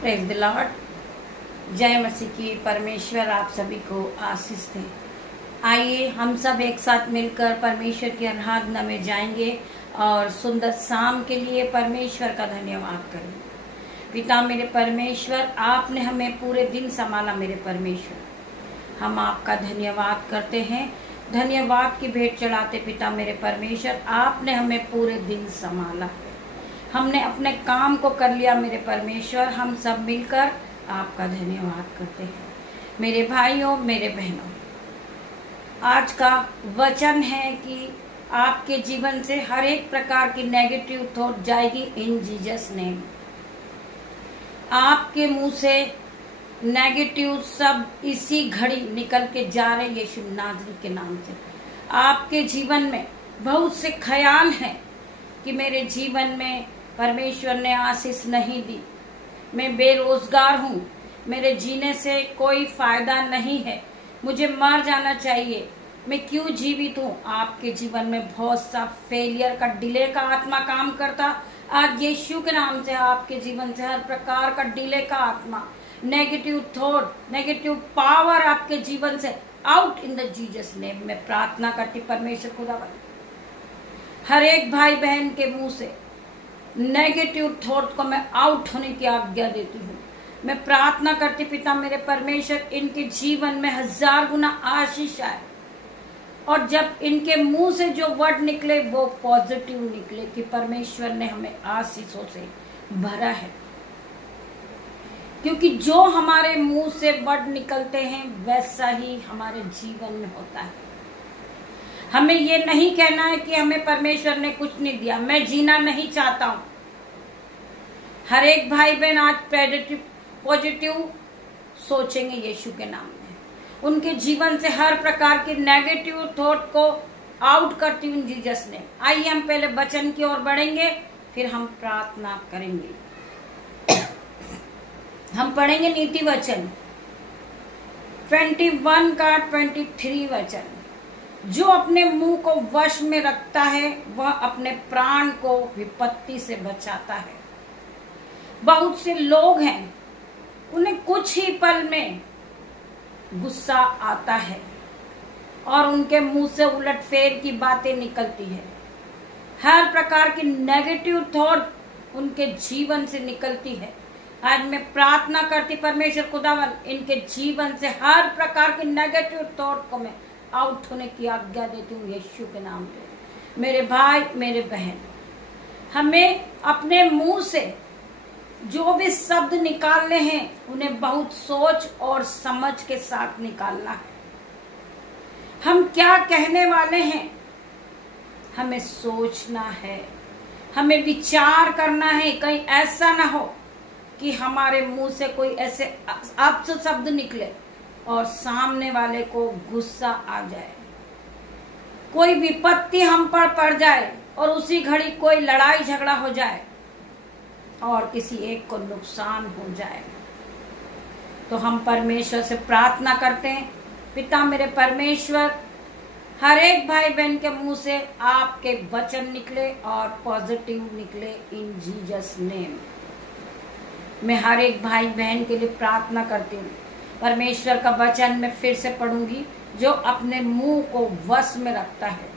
Praise the Lord. जय मसीह की। परमेश्वर आप सभी को आशीष दे। आइए हम सब एक साथ मिलकर परमेश्वर की आराधना में जाएंगे और सुंदर शाम के लिए परमेश्वर का धन्यवाद करें। पिता मेरे परमेश्वर, आपने हमें पूरे दिन संभाला। मेरे परमेश्वर, हम आपका धन्यवाद करते हैं। धन्यवाद की भेंट चढ़ाते पिता मेरे परमेश्वर, आपने हमें पूरे दिन संभाला। हमने अपने काम को कर लिया मेरे परमेश्वर। हम सब मिलकर आपका धन्यवाद करते हैं। मेरे भाइयों, मेरे बहनों, आज का वचन है कि आपके जीवन से हर एक प्रकार की नेगेटिव थॉट जाएगी इन जीसस नेम। आपके मुंह से नेगेटिव सब इसी घड़ी निकल के जा रहे यीशु नाज़री के नाम से। आपके जीवन में बहुत से ख्याल हैं कि मेरे जीवन में परमेश्वर ने आशीष नहीं दी, मैं बेरोजगार हूँ, मेरे जीने से कोई फायदा नहीं है, मुझे मर जाना चाहिए, मैं क्यों जीवित हूँ। आपके जीवन में बहुत सा फेलियर का, डिले का आत्मा काम करता। आज यीशु के नाम से आपके जीवन से हर प्रकार का डिले का आत्मा, नेगेटिव थॉट, नेगेटिव पावर आपके जीवन से out in the Jesus name. मैं प्रार्थना करती परमेश्वर खुदावन, हर एक भाई बहन के मुंह से नेगेटिव थॉट को मैं आउट होने की आज्ञा देती हूँ। मैं प्रार्थना करती पिता मेरे परमेश्वर, इनके जीवन में 1000 गुना आशीष आए और जब इनके मुंह से जो वर्ड निकले वो पॉजिटिव निकले कि परमेश्वर ने हमें आशीषों से भरा है। क्योंकि जो हमारे मुंह से वर्ड निकलते हैं वैसा ही हमारे जीवन में होता है। हमें ये नहीं कहना है कि हमें परमेश्वर ने कुछ नहीं दिया, मैं जीना नहीं चाहता हूं। हर एक भाई बहन आज पॉजिटिव सोचेंगे यीशु के नाम में। उनके जीवन से हर प्रकार के नेगेटिव थॉट को आउट करती हूँ जीसस ने। आइए हम पहले वचन की ओर बढ़ेंगे, फिर हम प्रार्थना करेंगे। हम पढ़ेंगे नीति वचन 21 का 23 वचन। जो अपने मुंह को वश में रखता है वह अपने प्राण को विपत्ति से बचाता है। बहुत से लोग हैं, उन्हें कुछ ही पल में गुस्सा आता है और उनके मुंह से उलटफेर की बातें निकलती है। हर प्रकार की नेगेटिव थॉट उनके जीवन से निकलती है। आज मैं प्रार्थना करती परमेश्वर खुदावन, इनके जीवन से हर प्रकार की नेगेटिव थॉट को मैं आउट होने की आज्ञा देती हूँ यीशु के नाम पे। मेरे भाई, मेरे बहन, हमें अपने मुंह से जो भी शब्द निकालने हैं उन्हें बहुत सोच और समझ के साथ निकालना है। हम क्या कहने वाले हैं हमें सोचना है, हमें विचार करना है। कहीं ऐसा ना हो कि हमारे मुंह से कोई ऐसे अपशब्द निकले और सामने वाले को गुस्सा आ जाए, कोई विपत्ति हम पर पड़ जाए और उसी घड़ी कोई लड़ाई झगड़ा हो जाए और किसी एक को नुकसान हो जाए। तो हम परमेश्वर से प्रार्थना करते हैं, पिता मेरे परमेश्वर, हर एक भाई बहन के मुंह से आपके वचन निकले और पॉजिटिव निकले इन जीसस नेम। मैं हर एक भाई बहन के लिए प्रार्थना करती हूँ। परमेश्वर का वचन मैं फिर से पढ़ूंगी। जो अपने मुंह को वश में रखता है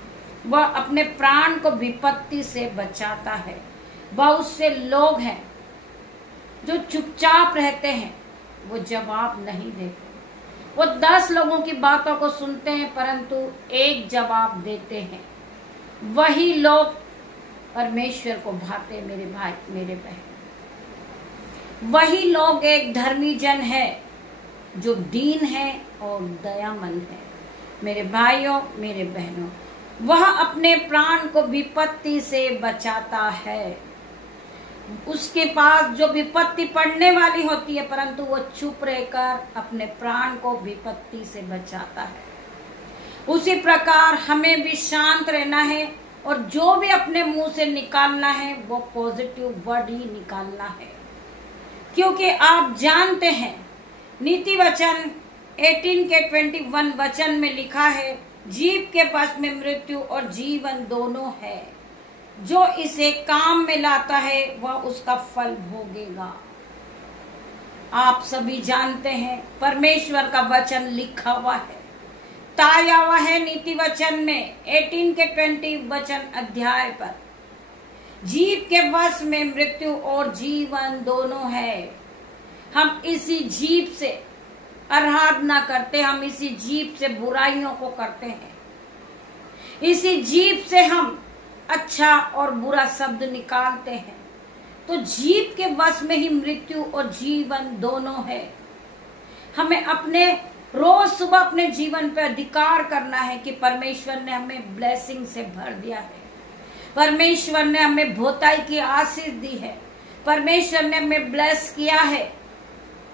वह अपने प्राण को विपत्ति से बचाता है। बहुत से लोग हैं जो चुपचाप रहते हैं, वो जवाब नहीं देते। वो 10 लोगों की बातों को सुनते हैं परंतु एक जवाब देते हैं। वही लोग परमेश्वर को भाते। मेरे भाई, मेरे बहन, वही लोग एक धर्मी जन है जो दीन है और दयामंद है। मेरे भाइयों, मेरे बहनों, वह अपने प्राण को विपत्ति से बचाता है। उसके पास जो विपत्ति पड़ने वाली होती है परंतु वो चुप रहकर अपने प्राण को विपत्ति से बचाता है। उसी प्रकार हमें भी शांत रहना है और जो भी अपने मुंह से निकालना है वो पॉजिटिव वर्ड ही निकालना है। क्योंकि आप जानते हैं नीति वचन 18 के 21 वचन में लिखा है, जीव के वश में मृत्यु और जीवन दोनों है, जो इसे काम में लाता है वह उसका फल भोगेगा। आप सभी जानते हैं परमेश्वर का वचन लिखा हुआ है, ताया हुआ है नीति वचन में 18 के 20 वचन अध्याय पर, जीव के वश में मृत्यु और जीवन दोनों है। हम इसी जीव से आराधना करते, हम इसी जीव से बुराइयों को करते हैं, इसी जीव से हम अच्छा और बुरा शब्द निकालते हैं। तो जीव के वश में ही मृत्यु और जीवन दोनों है। हमें अपने रोज सुबह अपने जीवन पर अधिकार करना है कि परमेश्वर ने हमें ब्लेसिंग से भर दिया है, परमेश्वर ने हमें भोताई की आशीष दी है, परमेश्वर ने हमें ब्लेस किया है।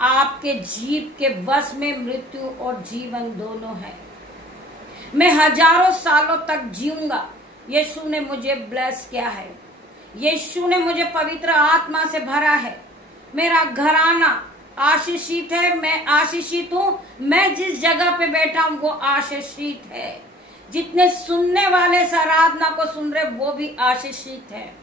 आपके जीव के वश में मृत्यु और जीवन दोनों है। मैं हजारों सालों तक जीऊंगा, यीशु ने मुझे ब्लेस किया है, यीशु ने मुझे पवित्र आत्मा से भरा है, मेरा घराना आशीषित है, मैं आशीषित हूँ, मैं जिस जगह पे बैठा हूँ वो आशीषित है, जितने सुनने वाले इस आराधना को सुन रहे वो भी आशीषित है।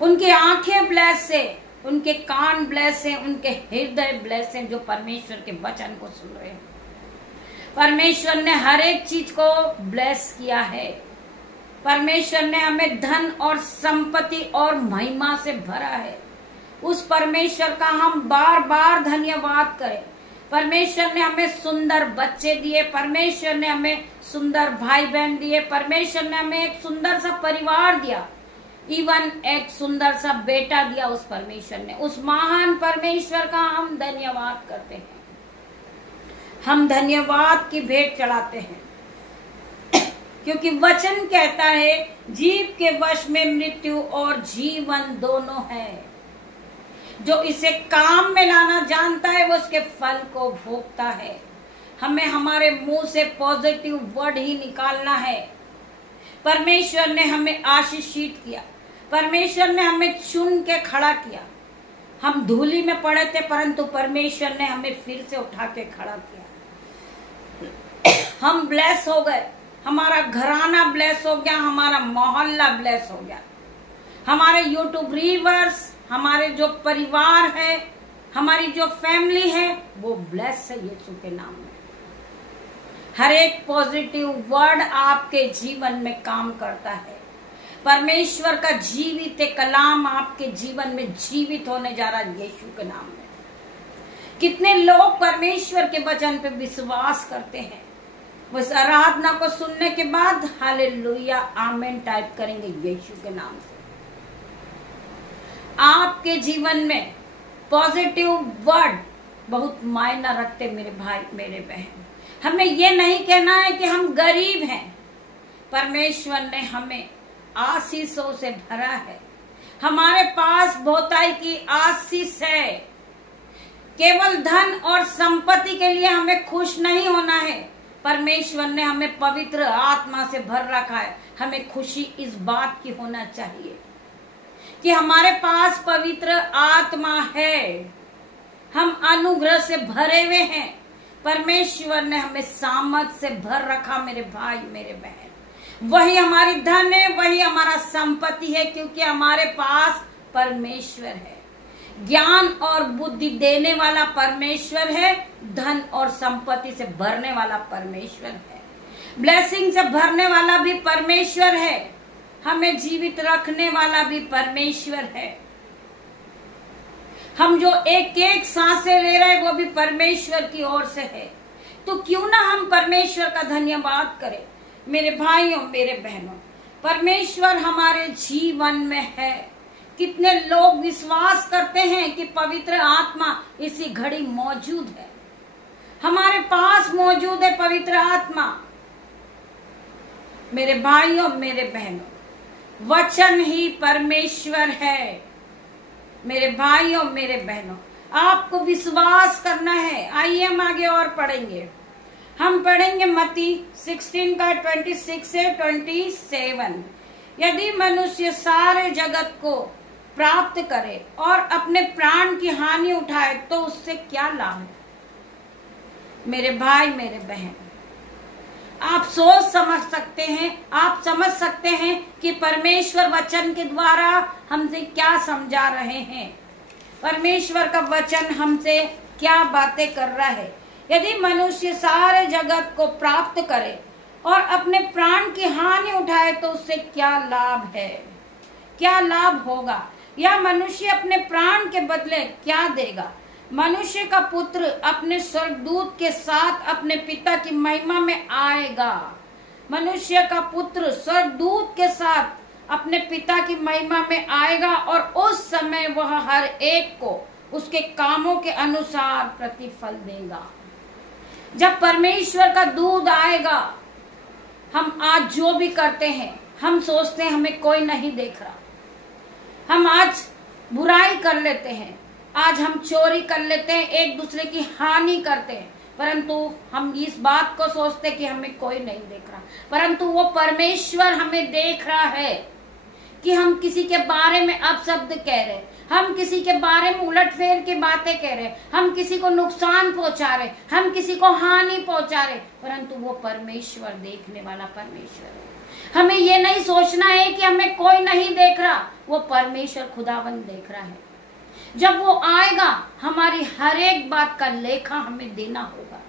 उनकी आंखें ब्लेस है, उनके कान ब्लेस है, उनके हृदय ब्लेस है जो परमेश्वर के वचन को सुन रहे हैं। परमेश्वर ने हर एक चीज को ब्लेस किया है। परमेश्वर ने हमें धन और संपत्ति और महिमा से भरा है। उस परमेश्वर का हम बार बार धन्यवाद करें। परमेश्वर ने हमें सुंदर बच्चे दिए, परमेश्वर ने हमें सुंदर भाई बहन दिए, परमेश्वर ने हमें एक सुंदर सा परिवार दिया, इवन एक सुंदर सा बेटा दिया। उस परमेश्वर ने, उस महान परमेश्वर का हम धन्यवाद करते हैं, हम धन्यवाद की भेंट चढ़ाते हैं, क्योंकि वचन कहता है जीव के वश में मृत्यु और जीवन दोनों है। जो इसे काम में लाना जानता है वो उसके फल को भोगता है। हमें हमारे मुंह से पॉजिटिव वर्ड ही निकालना है। परमेश्वर ने हमें आशीषित किया, परमेश्वर ने हमें चुन के खड़ा किया। हम धूली में पड़े थे परंतु परमेश्वर ने हमें फिर से उठा के खड़ा किया। हम ब्लेस हो गए, हमारा घराना ब्लेस हो गया, हमारा मोहल्ला ब्लेस हो गया, हमारे यूट्यूब व्यूअर्स, हमारे जो परिवार है, हमारी जो फैमिली है वो ब्लेस है यीशु के नाम में। हर एक पॉजिटिव वर्ड आपके जीवन में काम करता है। परमेश्वर का जीवित कलाम आपके जीवन में जीवित होने जा रहा है यीशु के नाम में। कितने लोग परमेश्वर के वचन पे विश्वास करते हैं, उस आराधना को सुनने के बाद हालेलुया आमेन टाइप करेंगे यीशु के नाम से। आपके जीवन में पॉजिटिव वर्ड बहुत मायना रखते मेरे भाई मेरे बहन। हमें ये नहीं कहना है कि हम गरीब हैं, परमेश्वर ने हमें आशीषों से भरा है, हमारे पास बहुताई की आशीष है। केवल धन और संपत्ति के लिए हमें खुश नहीं होना है, परमेश्वर ने हमें पवित्र आत्मा से भर रखा है। हमें खुशी इस बात की होना चाहिए कि हमारे पास पवित्र आत्मा है, हम अनुग्रह से भरे हुए हैं। परमेश्वर ने हमें सामर्थ से भर रखा मेरे भाई मेरे बहन। वही हमारी धन है, वही हमारा संपत्ति है, क्योंकि हमारे पास परमेश्वर है। ज्ञान और बुद्धि देने वाला परमेश्वर है, धन और संपत्ति से भरने वाला परमेश्वर है, ब्लेसिंग से भरने वाला भी परमेश्वर है, हमें जीवित रखने वाला भी परमेश्वर है। हम जो एक एक सांसें ले रहे हैं वो भी परमेश्वर की ओर से है। तो क्यों ना हम परमेश्वर का धन्यवाद करें मेरे भाइयों मेरे बहनों। परमेश्वर हमारे जीवन में है। कितने लोग विश्वास करते हैं कि पवित्र आत्मा इसी घड़ी मौजूद है, हमारे पास मौजूद है पवित्र आत्मा। मेरे भाइयों मेरे बहनों, वचन ही परमेश्वर है। मेरे भाइयों मेरे बहनों, आपको विश्वास करना है। आइए हम आगे और पढ़ेंगे। हम पढ़ेंगे मत्ती 16 का 26 से 27। यदि मनुष्य सारे जगत को प्राप्त करे और अपने प्राण की हानि उठाए तो उससे क्या लाभ है। मेरे भाई मेरे बहन, आप सोच समझ सकते हैं, आप समझ सकते हैं कि परमेश्वर वचन के द्वारा हमसे क्या समझा रहे हैं। परमेश्वर का वचन हमसे क्या बातें कर रहा है। यदि मनुष्य सारे जगत को प्राप्त करे और अपने प्राण की हानि उठाए तो उससे क्या लाभ है, क्या लाभ होगा? या मनुष्य अपने प्राण के बदले क्या देगा? मनुष्य का पुत्र अपने स्वर्गदूत के साथ अपने पिता की महिमा में आएगा। मनुष्य का पुत्र स्वर्गदूत के साथ अपने पिता की महिमा में आएगा और उस समय वह हर एक को उसके कामों के अनुसार प्रतिफल देगा। जब परमेश्वर का दूत आएगा, हम आज जो भी करते हैं, हम सोचते हैं हमें कोई नहीं देख रहा, हम आज बुराई कर लेते हैं, आज हम चोरी कर लेते हैं, एक दूसरे की हानि करते हैं, परंतु हम इस बात को सोचते कि हमें कोई नहीं देख रहा, परंतु वो परमेश्वर हमें देख रहा है कि हम किसी के बारे में अपशब्द कह रहे, हम किसी के बारे में उलटफेर की बातें कह रहे, हम किसी को नुकसान पहुंचा रहे, हम किसी को हानि पहुंचा रहे, परंतु वो परमेश्वर देखने वाला परमेश्वर है। हमें ये नहीं सोचना है कि हमें कोई नहीं देख रहा, वो परमेश्वर खुदावंद देख रहा है। जब वो आएगा, हमारी हर एक बात का लेखा हमें देना होगा।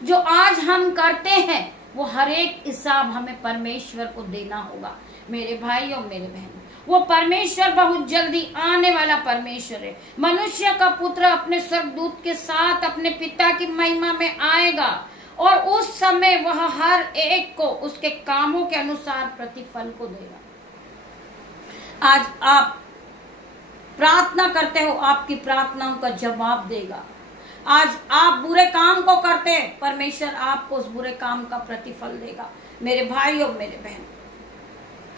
जो आज हम करते हैं वो हर एक हिसाब हमें परमेश्वर को देना होगा। मेरे भाई और मेरे बहन, वो परमेश्वर बहुत जल्दी आने वाला परमेश्वर है। मनुष्य का पुत्र अपने स्वर्गदूत के साथ अपने पिता की महिमा में आएगा और उस समय वह हर एक को उसके कामों के अनुसार प्रतिफल को देगा। आज आप प्रार्थना करते हो, आपकी प्रार्थनाओं का जवाब देगा। आज आप बुरे काम को करते हैं, परमेश्वर आपको उस बुरे काम का प्रतिफल देगा। मेरे भाई और मेरे बहन,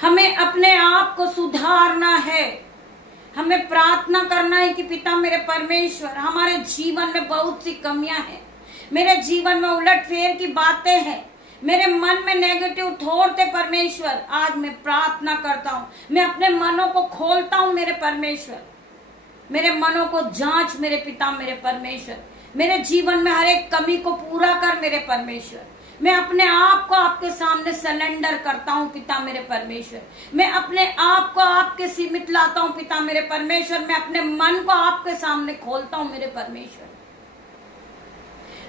हमें अपने आप को सुधारना है। हमें प्रार्थना करना है कि पिता मेरे परमेश्वर, हमारे जीवन में बहुत सी कमियां हैं, मेरे जीवन में उलटफेर की बातें हैं, मेरे मन में नेगेटिव थॉट है परमेश्वर। आज मैं प्रार्थना करता हूँ, मैं अपने मनों को खोलता हूँ मेरे परमेश्वर, मेरे मनों को जांच मेरे पिता मेरे परमेश्वर, मेरे जीवन में हर एक कमी को पूरा कर मेरे परमेश्वर। मैं अपने आप को आपके सामने सरेंडर करता हूँ पिता मेरे परमेश्वर। मैं अपने आप को आपके सीमित लाता हूँ पिता मेरे परमेश्वर। मैं अपने मन को आपके सामने खोलता हूँ मेरे परमेश्वर।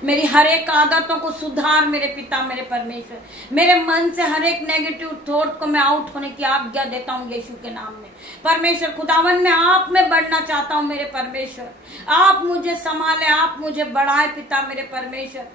मेरी हर एक आदतों को सुधार मेरे पिता मेरे परमेश्वर। मेरे मन से हर एक नेगेटिव थॉट को मैं आउट होने की आज्ञा देता हूँ यीशु के नाम में। परमेश्वर खुदावन, मैं आप में बढ़ना चाहता हूँ मेरे परमेश्वर। आप मुझे संभाले, आप मुझे बढ़ाए पिता मेरे परमेश्वर।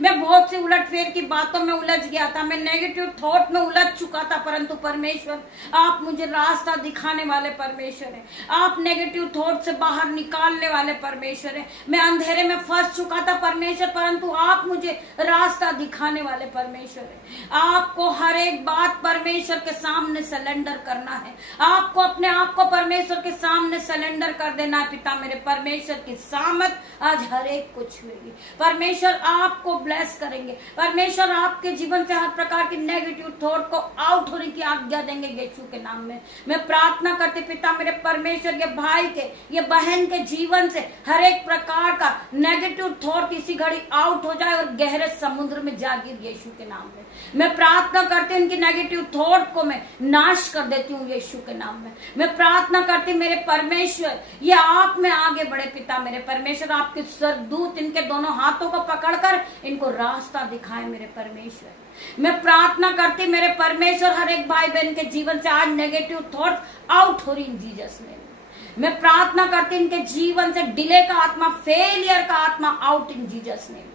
मैं बहुत सी उलटफेर की बातों में उलझ गया था, मैं नेगेटिव थॉट में उलझ चुका था, परंतु परमेश्वर आप मुझे रास्ता दिखाने वाले परमेश्वर हैं। आप नेगेटिव थॉट से बाहर निकालने वाले परमेश्वर हैं। मैं अंधेरे में फंस चुका था परमेश्वर, परंतु आप मुझे रास्ता दिखाने वाले परमेश्वर हैं। आपको हर एक बात परमेश्वर के सामने सरेंडर करना है। आपको अपने आप को परमेश्वर के सामने सरेंडर कर देना है पिता मेरे परमेश्वर। की सामत आज हर एक को छुएगी। परमेश्वर आपको ब्लेस करेंगे। परमेश्वर आपके जीवन से हर प्रकार की नेगेटिव थॉट को आउट होने की आज्ञा देंगे यीशु के नाम में। मैं प्रार्थना करती पिता मेरे परमेश्वर, ये भाई के, ये बहन के जीवन से हर एक प्रकार का नेगेटिव थॉट इसी घड़ी आउट हो जाए और गहरे समुद्र में जा गिर यीशु के नाम में। मैं प्रार्थना करती हूँ इनकी नेगेटिव थॉट को मैं नाश कर देती हूँ यीशु के नाम में। मैं प्रार्थना करती मेरे परमेश्वर, ये आप में आगे बढ़े पिता मेरे परमेश्वर। आपके स्वर्गदूत इनके दोनों हाथों को पकड़कर इनको रास्ता दिखाए मेरे परमेश्वर। मैं प्रार्थना करती मेरे परमेश्वर, हर एक भाई बहन के जीवन से आज नेगेटिव थॉट आउट हो रही इन जीसस नेम। मैं प्रार्थना करती इनके जीवन से डिले का आत्मा, फेलियर का आत्मा आउट इन जीसस नेम।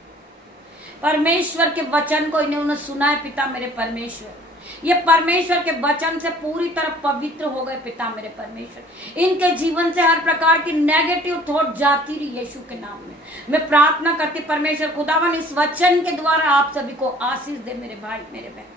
परमेश्वर के वचन को इन्होंने सुना है पिता मेरे परमेश्वर। ये परमेश्वर के वचन से पूरी तरह पवित्र हो गए पिता मेरे परमेश्वर। इनके जीवन से हर प्रकार की नेगेटिव थॉट जाती रही यीशु के नाम में। मैं प्रार्थना करती परमेश्वर खुदावन, इस वचन के द्वारा आप सभी को आशीष दे मेरे भाई मेरे बहन।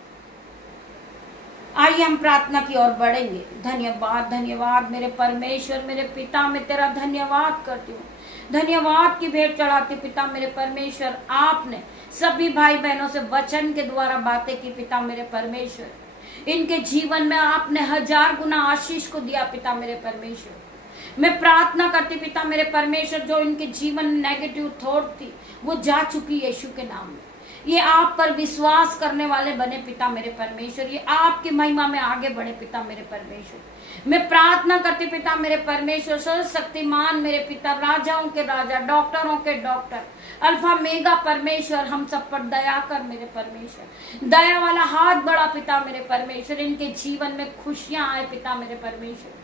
आइए हम प्रार्थना की ओर बढ़ेंगे। धन्यवाद धन्यवाद मेरे परमेश्वर, मेरे पिता, मैं तेरा धन्यवाद करती हूँ। धन्यवाद की भेंट चढ़ाती पिता मेरे परमेश्वर। आपने सभी भाई बहनों से वचन के द्वारा बातें की पिता मेरे परमेश्वर। इनके जीवन में आपने 1000 गुना आशीष को दिया पिता मेरे परमेश्वर। मैं प्रार्थना करती पिता मेरे परमेश्वर, जो इनके जीवन में नेगेटिव थॉट थी वो जा चुकी यीशु के नाम में। ये आप पर विश्वास करने वाले बने पिता मेरे परमेश्वर। ये आपकी महिमा में आगे बढ़े पिता मेरे परमेश्वर। मैं प्रार्थना करती पिता मेरे परमेश्वर, सर्वशक्तिमान मेरे पिता, राजाओं के राजा, डॉक्टरों के डॉक्टर, अल्फा मेगा परमेश्वर, हम सब पर दया कर मेरे परमेश्वर। दया वाला हाथ बढ़ा पिता मेरे परमेश्वर, इनके जीवन में खुशियां आए पिता मेरे परमेश्वर।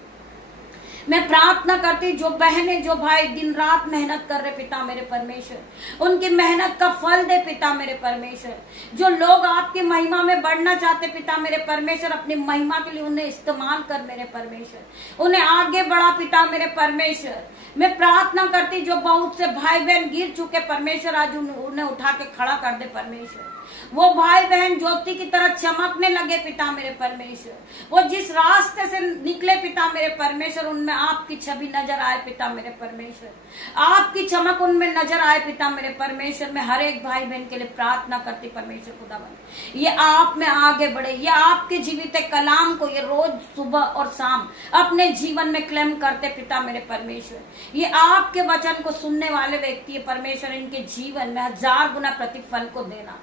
मैं प्रार्थना करती जो बहनें जो भाई दिन रात मेहनत कर रहे पिता मेरे परमेश्वर, उनकी मेहनत का फल दे पिता मेरे परमेश्वर। जो लोग आपकी महिमा में बढ़ना चाहते पिता मेरे परमेश्वर, अपनी महिमा के लिए उन्हें इस्तेमाल कर मेरे परमेश्वर, उन्हें आगे बढ़ा पिता मेरे परमेश्वर। मैं प्रार्थना करती जो बहुत से भाई बहन गिर चुके परमेश्वर, आज उन्हें उठा के खड़ा कर दे परमेश्वर। वो भाई बहन ज्योति की तरह चमकने लगे पिता मेरे परमेश्वर। वो जिस रास्ते से निकले पिता मेरे परमेश्वर, उनमें आपकी छवि नजर आए पिता मेरे परमेश्वर, आपकी चमक उनमें नजर आए पिता मेरे परमेश्वर। मैं हर एक भाई बहन के लिए प्रार्थना करती परमेश्वर खुदावन, ये आप में आगे बढ़े, ये आपके जीवित कलाम को ये रोज सुबह और शाम अपने जीवन में क्लेम करते पिता मेरे परमेश्वर। ये आपके वचन को सुनने वाले व्यक्ति परमेश्वर, इनके जीवन में 1000 गुना प्रतिफल को देना।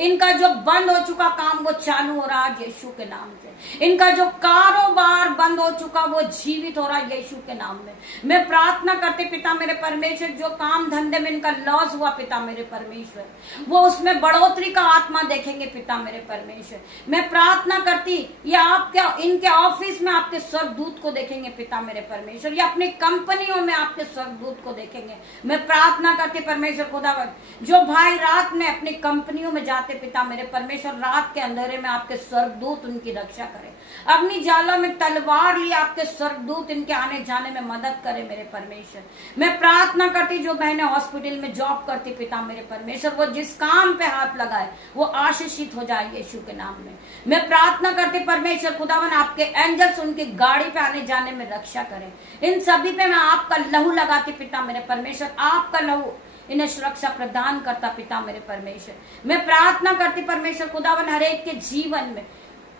इनका जो बंद हो चुका काम वो चालू हो रहा है यीशु के नाम से। इनका जो कारोबार बंद हो चुका वो जीवित हो रहा है यीशु के नाम में। मैं प्रार्थना करते पिता मेरे परमेश्वर, जो काम धंधे में इनका लॉस हुआ पिता मेरे परमेश्वर, वो उसमें बढ़ोतरी का आत्मा देखेंगे पिता मेरे परमेश्वर। मैं प्रार्थना करती ये आपके इनके ऑफिस में आपके स्वर्गदूत को देखेंगे पिता मेरे परमेश्वर, या अपनी कंपनियों में आपके स्वर्गदूत को देखेंगे। मैं प्रार्थना करती परमेश्वर खुदावन, जो भाई रात में अपनी कंपनियों में जाते पिता मेरे परमेश्वर, रात के अंधेरे में आपके स्वर्गदूत उनकी रक्षा करे। अपनी जाला में तलवार लिए आपके स्वर्गदूत इनके आने जाने में मदद करे मेरे परमेश्वर। मैं प्रार्थना करती जो बहनें हॉस्पिटल में जॉब करती पिता मेरे परमेश्वर, वो जिस काम पे हाथ लगाए वो आशीषित हो जाए यीशु के नाम में। मैं प्रार्थना करती परमेश्वर खुदावन, आपके एंजल्स उनकी गाड़ी पे आने जाने में रक्षा करें। इन सभी पे मैं आपका लहू लगाती पिता मेरे परमेश्वर, आपका लहू इन्हें सुरक्षा प्रदान करता पिता मेरे परमेश्वर। मैं प्रार्थना करती परमेश्वर खुदावन, हर एक के जीवन में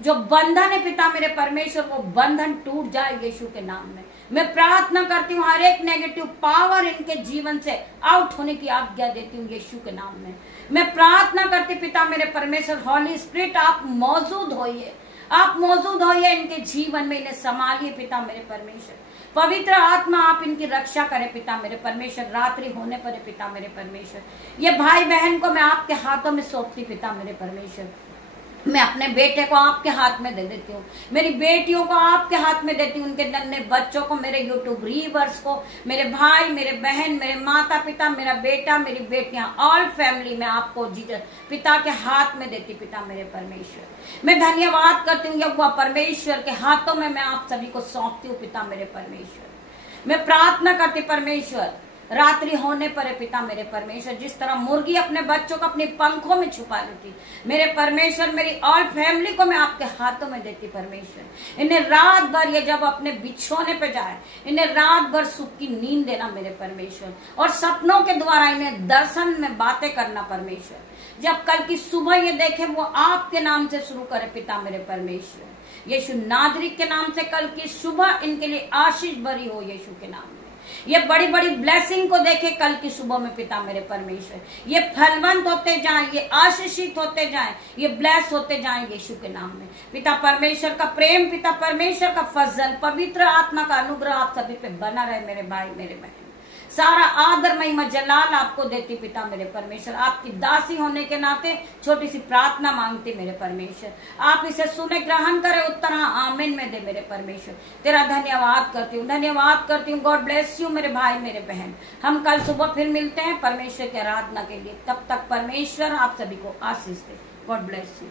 जो बंधन है पिता मेरे परमेश्वर, वो बंधन टूट जाए यीशु के नाम में। मैं प्रार्थना करती हूँ हर एक नेगेटिव पावर इनके जीवन से आउट होने की आज्ञा देती हूँ यीशु के नाम में। मैं प्रार्थना करती पिता मेरे परमेश्वर, हॉली स्पिरिट आप मौजूद होइए, आप मौजूद होइए इनके जीवन में, इन्हें संभालिए पिता मेरे परमेश्वर। पवित्र आत्मा आप इनकी रक्षा करें पिता मेरे परमेश्वर। रात्रि होने पर पिता मेरे परमेश्वर, ये भाई बहन को मैं आपके हाथों में सौंपती पिता मेरे परमेश्वर। मैं अपने बेटे को आपके हाथ में दे देती हूँ, मेरी बेटियों को आपके हाथ में देती हूँ, उनके नन्हे बच्चों को, मेरे यूट्यूब रीवर्स को, मेरे भाई, मेरे बहन, मेरे माता पिता, मेरा बेटा, मेरी बेटियां, ऑल फैमिली में आपको जीसस पिता के हाथ में देती पिता मेरे परमेश्वर। मैं धन्यवाद करती हूँ यहोवा परमेश्वर के हाथों में मैं आप सभी को सौंपती हूँ पिता मेरे परमेश्वर। मैं प्रार्थना करती परमेश्वर, रात्रि होने पर है पिता मेरे परमेश्वर, जिस तरह मुर्गी अपने बच्चों को अपने पंखों में छुपा लेती, मेरे परमेश्वर मेरी ऑल फैमिली को मैं आपके हाथों में देती परमेश्वर। इन्हें रात भर ये जब अपने बिछोने पे जाए, इन्हें रात भर सुख की नींद देना मेरे परमेश्वर, और सपनों के द्वारा इन्हें दर्शन में बातें करना परमेश्वर। जब कल की सुबह ये देखे वो आपके नाम से शुरू करे पिता मेरे परमेश्वर। यीशु नाजरीत के नाम से कल की सुबह इनके लिए आशीष भरी हो यीशु के नाम में। ये बड़ी बड़ी ब्लेसिंग को देखे कल की सुबह में पिता मेरे परमेश्वर, ये फलवंत होते जाएं, ये आशीषित होते जाएं, ये ब्लेस होते जाएं यीशु के नाम में। पिता परमेश्वर का प्रेम, पिता परमेश्वर का फजल, पवित्र आत्मा का अनुग्रह आप सभी पे बना रहे मेरे भाई मेरे बहन। सारा आदर महिमा जलाल आपको देती पिता मेरे परमेश्वर। आपकी दासी होने के नाते छोटी सी प्रार्थना मांगती मेरे परमेश्वर, आप इसे सुने, ग्रहण करे, उत्तर हाँ आमीन में दे मेरे परमेश्वर। तेरा धन्यवाद करती हूँ, धन्यवाद करती हूँ। गॉड ब्लेस यू मेरे भाई मेरे बहन। हम कल सुबह फिर मिलते हैं परमेश्वर की आराधना के लिए। तब तक परमेश्वर आप सभी को आशीष दे। God bless you.